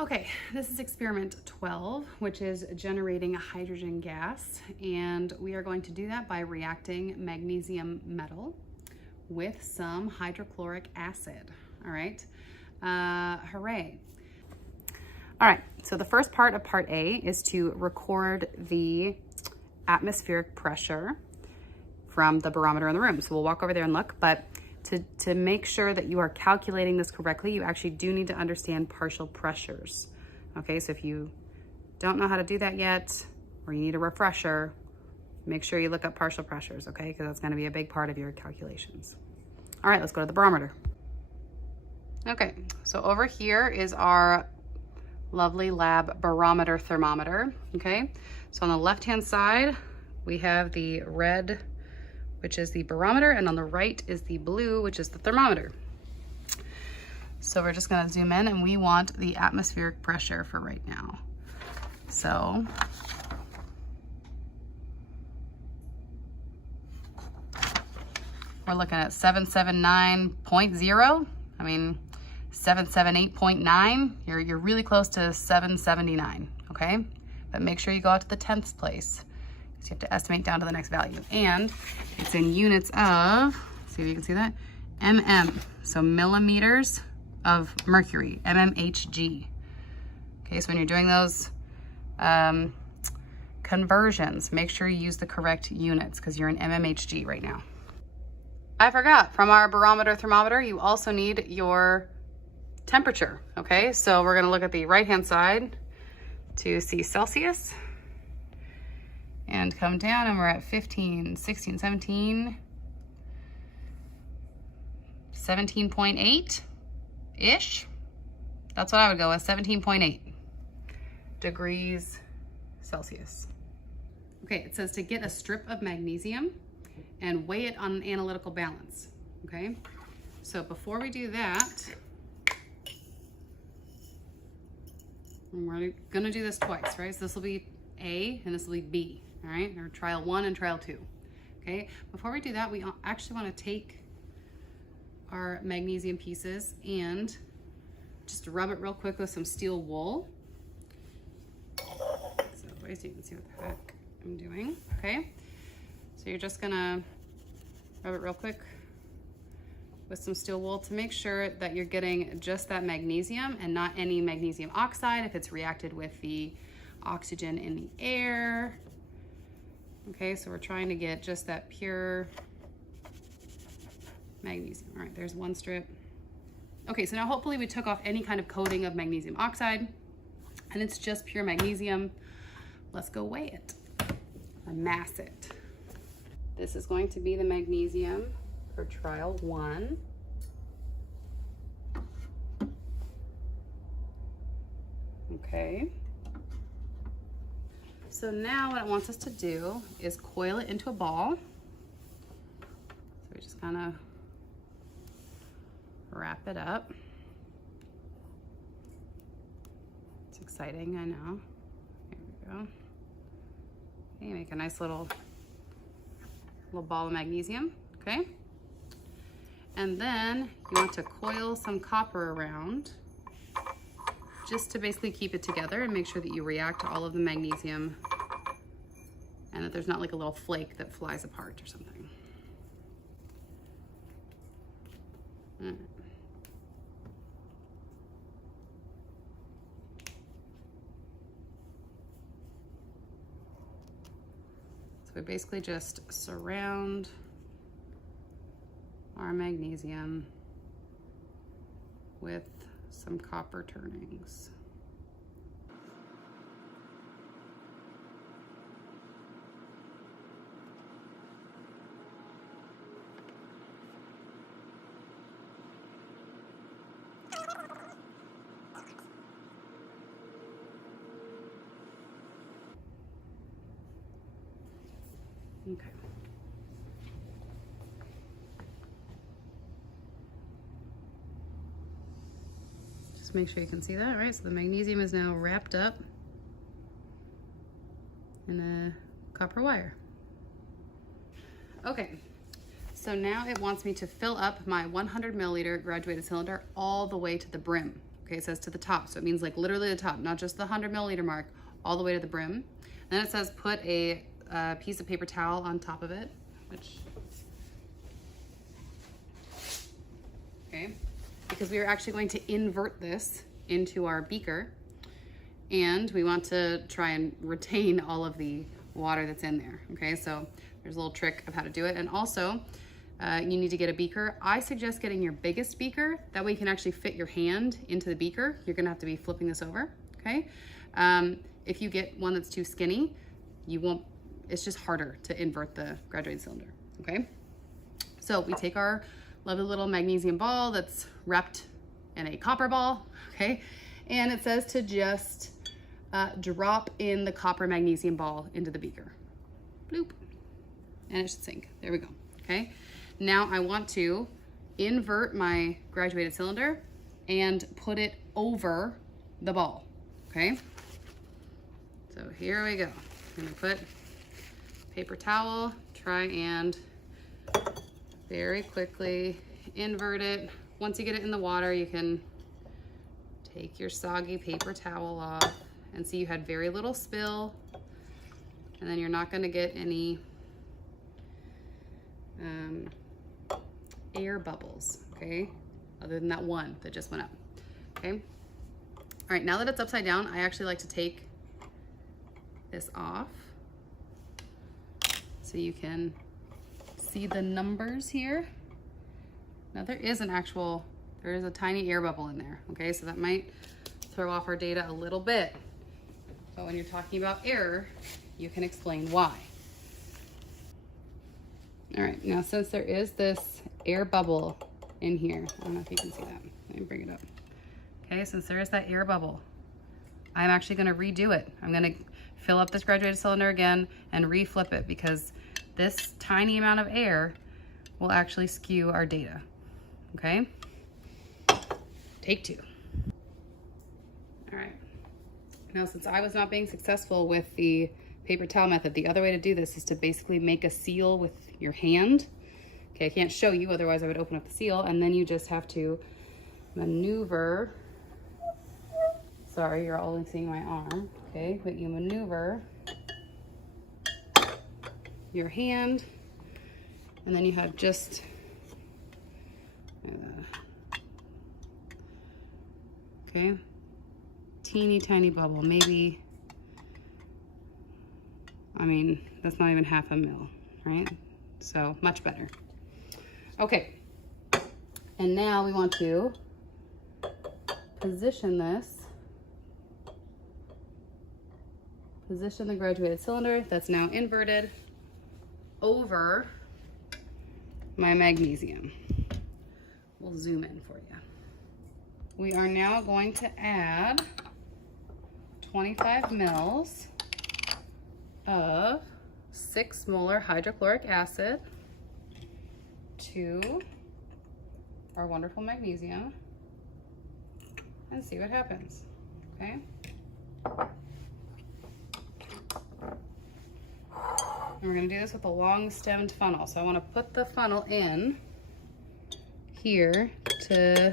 Okay, this is experiment 12, which is generating a hydrogen gas. And we are going to do that by reacting magnesium metal with some hydrochloric acid. All right, hooray. All right, so the first part of part A is to record the atmospheric pressure from the barometer in the room. So we'll walk over there and look, but to make sure that you are calculating this correctly, you actually do need to understand partial pressures. Okay, so if you don't know how to do that yet, or you need a refresher, make sure you look up partial pressures, okay? Because that's gonna be a big part of your calculations. All right, let's go to the barometer. Okay, so over here is our lovely lab barometer thermometer, okay? So on the left-hand side, we have the red, which is the barometer, and on the right is the blue, which is the thermometer. So we're just gonna zoom in, and we want the atmospheric pressure for right now. So we're looking at 779.0. I mean, 778.9. You're really close to 779, okay? But make sure you go out to the 10th place. So you have to estimate down to the next value. And it's in units of, see if you can see that, mm. So millimeters of mercury, mmHg. Okay, so when you're doing those conversions, make sure you use the correct units because you're in mmHg right now. I forgot, from our barometer thermometer, you also need your temperature, okay? So we're gonna look at the right-hand side to see Celsius, and come down, and we're at 15, 16, 17, 17.8-ish. That's what I would go with, 17.8 degrees Celsius. Okay, it says to get a strip of magnesium and weigh it on an analytical balance, okay? So before we do that, we're gonna do this twice, right? So this will be A and this will be B. All right, or trial 1 and trial 2. Okay, before we do that, we actually want to take our magnesium pieces and just rub it real quick with some steel wool. So ways you can see what the heck I'm doing. Okay, so you're just gonna rub it real quick with some steel wool to make sure that you're getting just that magnesium and not any magnesium oxide if it's reacted with the oxygen in the air. Okay, so we're trying to get just that pure magnesium. All right, there's one strip. Okay, so now hopefully we took off any kind of coating of magnesium oxide, and it's just pure magnesium. Let's go weigh it or mass it. This is going to be the magnesium for trial 1. Okay. So now what it wants us to do is coil it into a ball. So we just kind of wrap it up. It's exciting, I know. Here we go. Okay, make a nice little ball of magnesium, okay? And then you want to coil some copper around just to basically keep it together and make sure that you react to all of the magnesium and that there's not like a little flake that flies apart or something. All right. So we basically just surround our magnesium with some copper turnings. Okay. Just make sure you can see that, right? So the magnesium is now wrapped up in a copper wire. Okay, so now it wants me to fill up my 100 milliliter graduated cylinder all the way to the brim. Okay, it says to the top, so it means like literally the top, not just the 100 milliliter mark, all the way to the brim. And then it says put a piece of paper towel on top of it, which, okay, because we are actually going to invert this into our beaker, and we want to try and retain all of the water that's in there. Okay, so there's a little trick of how to do it. And also, you need to get a beaker. I suggest getting your biggest beaker. That way you can actually fit your hand into the beaker. You're gonna have to be flipping this over, okay? If you get one that's too skinny, you won't, it's just harder to invert the graduated cylinder, okay? So we take our lovely little magnesium ball that's wrapped in a copper ball, okay? And it says to just drop in the copper magnesium ball into the beaker. Bloop. And it should sink. There we go, okay? Now I want to invert my graduated cylinder and put it over the ball, okay? So here we go. I'm gonna put paper towel, try and very quickly invert it. Once you get it in the water, you can take your soggy paper towel off and see you had very little spill, and then you're not gonna get any air bubbles, okay? Other than that one that just went up, okay? All right, now that it's upside down, I actually like to take this off so you can see the numbers here. Now there is a tiny air bubble in there, okay? So that might throw off our data a little bit. But when you're talking about error, you can explain why. All right, now since there is this air bubble in here, I don't know if you can see that. Let me bring it up. Okay, since there is that air bubble, I'm actually gonna redo it. I'm gonna fill up this graduated cylinder again and reflip it, because this tiny amount of air will actually skew our data, okay? Take two. All right, now since I was not being successful with the paper towel method, the other way to do this is to basically make a seal with your hand. Okay, I can't show you, otherwise I would open up the seal, and then you just have to maneuver. Sorry, you're only seeing my arm, okay? But you maneuver your hand, and then you have just okay, teeny tiny bubble, maybe, I mean, that's not even half a mil, right? So much better. Okay, and now we want to position the graduated cylinder that's now inverted over my magnesium. We'll zoom in for you. We are now going to add 25 mils of 6 molar hydrochloric acid to our wonderful magnesium and see what happens, okay? And we're gonna do this with a long stemmed funnel. So I wanna put the funnel in here to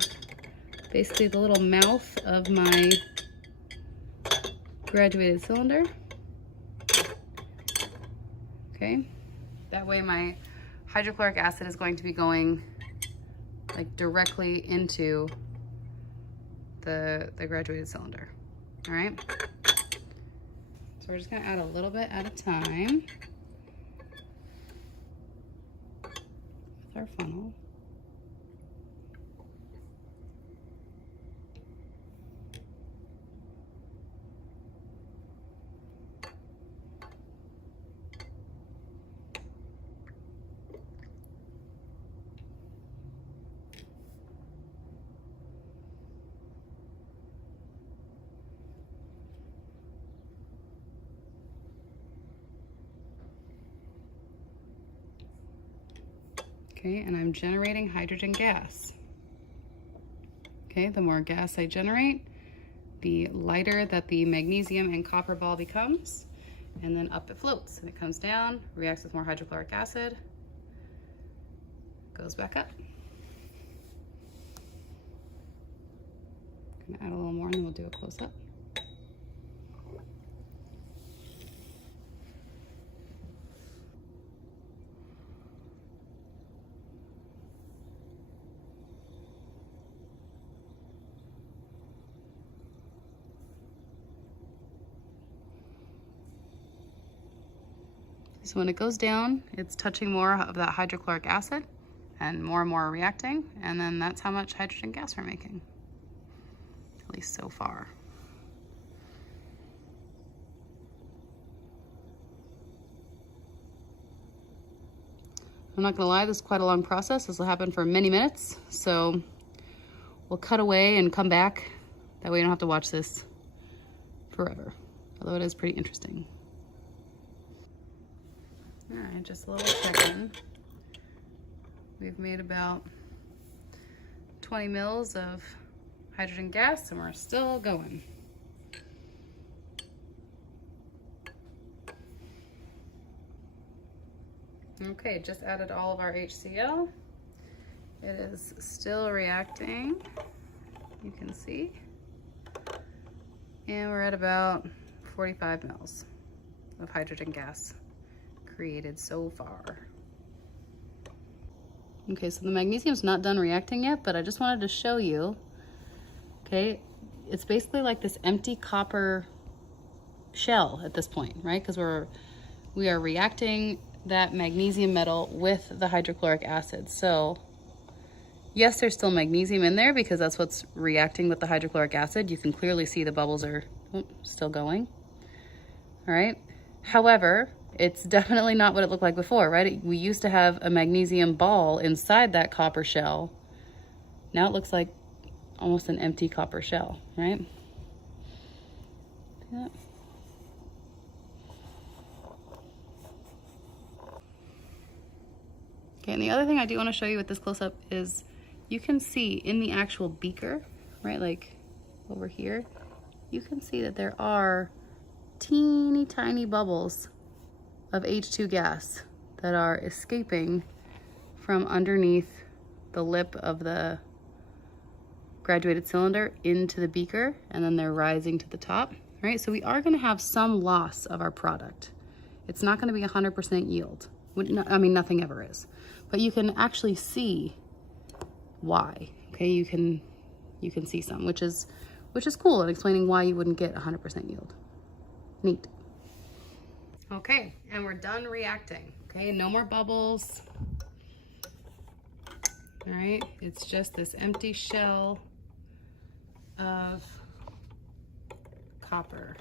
basically the little mouth of my graduated cylinder. Okay, that way my hydrochloric acid is going to be going like directly into the graduated cylinder, all right? So we're just gonna add a little bit at a time with our funnel. Okay, and I'm generating hydrogen gas. Okay, the more gas I generate, the lighter that the magnesium and copper ball becomes, and then up it floats, and it comes down, reacts with more hydrochloric acid, goes back up. I'm gonna add a little more and then we'll do a close-up. So when it goes down, it's touching more of that hydrochloric acid and more are reacting, and then that's how much hydrogen gas we're making, at least so far. I'm not gonna lie, this is quite a long process. This will happen for many minutes, so we'll cut away and come back. That way you don't have to watch this forever, although it is pretty interesting. All right, just a little check-in. We've made about 20 mils of hydrogen gas and we're still going. Okay, just added all of our HCl. It is still reacting, you can see. And we're at about 45 mils of hydrogen gas created so far. Okay, so the magnesium's not done reacting yet, but I just wanted to show you, okay, it's basically like this empty copper shell at this point, right? Because we are reacting that magnesium metal with the hydrochloric acid. So yes, there's still magnesium in there because that's what's reacting with the hydrochloric acid. You can clearly see the bubbles are still going, all right? However, it's definitely not what it looked like before, right? We used to have a magnesium ball inside that copper shell. Now it looks like almost an empty copper shell, right? Yeah. Okay, and the other thing I do want to show you with this close-up is you can see in the actual beaker, right, like over here, you can see that there are teeny tiny bubbles of H2 gas that are escaping from underneath the lip of the graduated cylinder into the beaker, and then they're rising to the top, right? So we are gonna have some loss of our product. It's not gonna be 100% yield. I mean, nothing ever is, but you can actually see why, okay? You can see some, which is cool and explaining why you wouldn't get 100% yield. Neat. Okay, and we're done reacting, okay? No more bubbles. All right, it's just this empty shell of copper.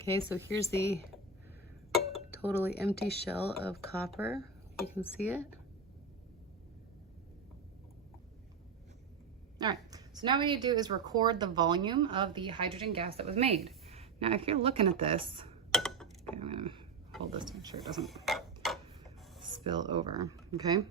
Okay, so here's the totally empty shell of copper. You can see it. All right, so now what you do is record the volume of the hydrogen gas that was made. Now, if you're looking at this, okay, I'm gonna hold this to make sure it doesn't spill over, okay?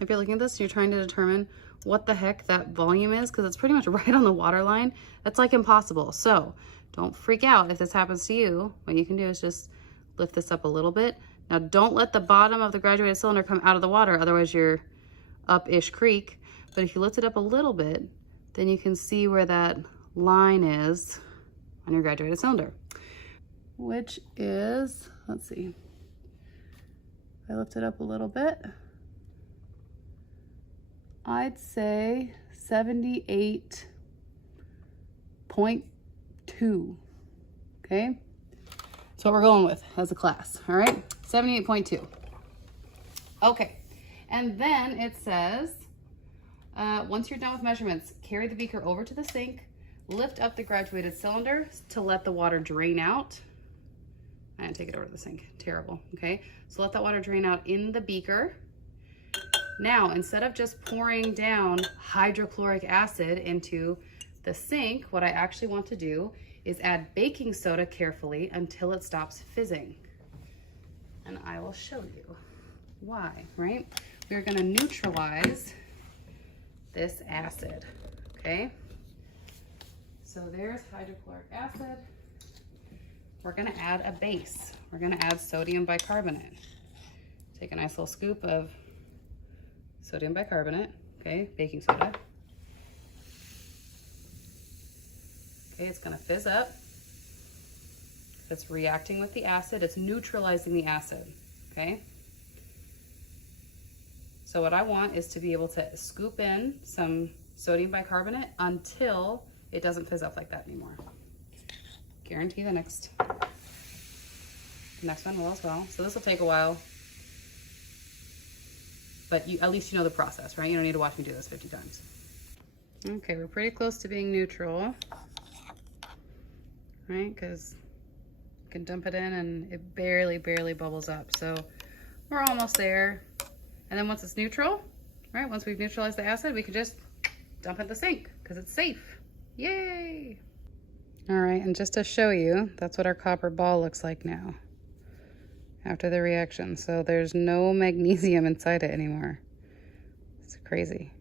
If you're looking at this, you're trying to determine what the heck that volume is, because it's pretty much right on the water line. That's like impossible. So don't freak out if this happens to you. What you can do is just lift this up a little bit. Now, don't let the bottom of the graduated cylinder come out of the water, otherwise you're up-ish creek. But if you lift it up a little bit, then you can see where that line is on your graduated cylinder, which is, let's see, if I lift it up a little bit, I'd say 78.2, okay? That's what we're going with as a class, all right? 78.2. Okay, and then it says, once you're done with measurements, carry the beaker over to the sink, lift up the graduated cylinder to let the water drain out. I didn't take it over to the sink, terrible, okay? So let that water drain out in the beaker. Now, instead of just pouring down hydrochloric acid into the sink, what I actually want to do is add baking soda carefully until it stops fizzing. And I will show you why, right? We're gonna neutralize this acid, okay? So there's hydrochloric acid. We're gonna add a base. We're gonna add sodium bicarbonate. Take a nice little scoop of sodium bicarbonate, okay, baking soda. Okay, it's gonna fizz up. It's reacting with the acid, it's neutralizing the acid, okay? So what I want is to be able to scoop in some sodium bicarbonate until it doesn't fizz up like that anymore. Guarantee the next one will as well. So this will take a while, but at least you know the process, right? You don't need to watch me do this 50 times. Okay, we're pretty close to being neutral, right? Because you can dump it in and it barely bubbles up. So we're almost there. And then once it's neutral, right? Once we've neutralized the acid, we can just dump it in the sink because it's safe. Yay! All right, and just to show you, that's what our copper ball looks like now after the reaction. So there's no magnesium inside it anymore. It's crazy.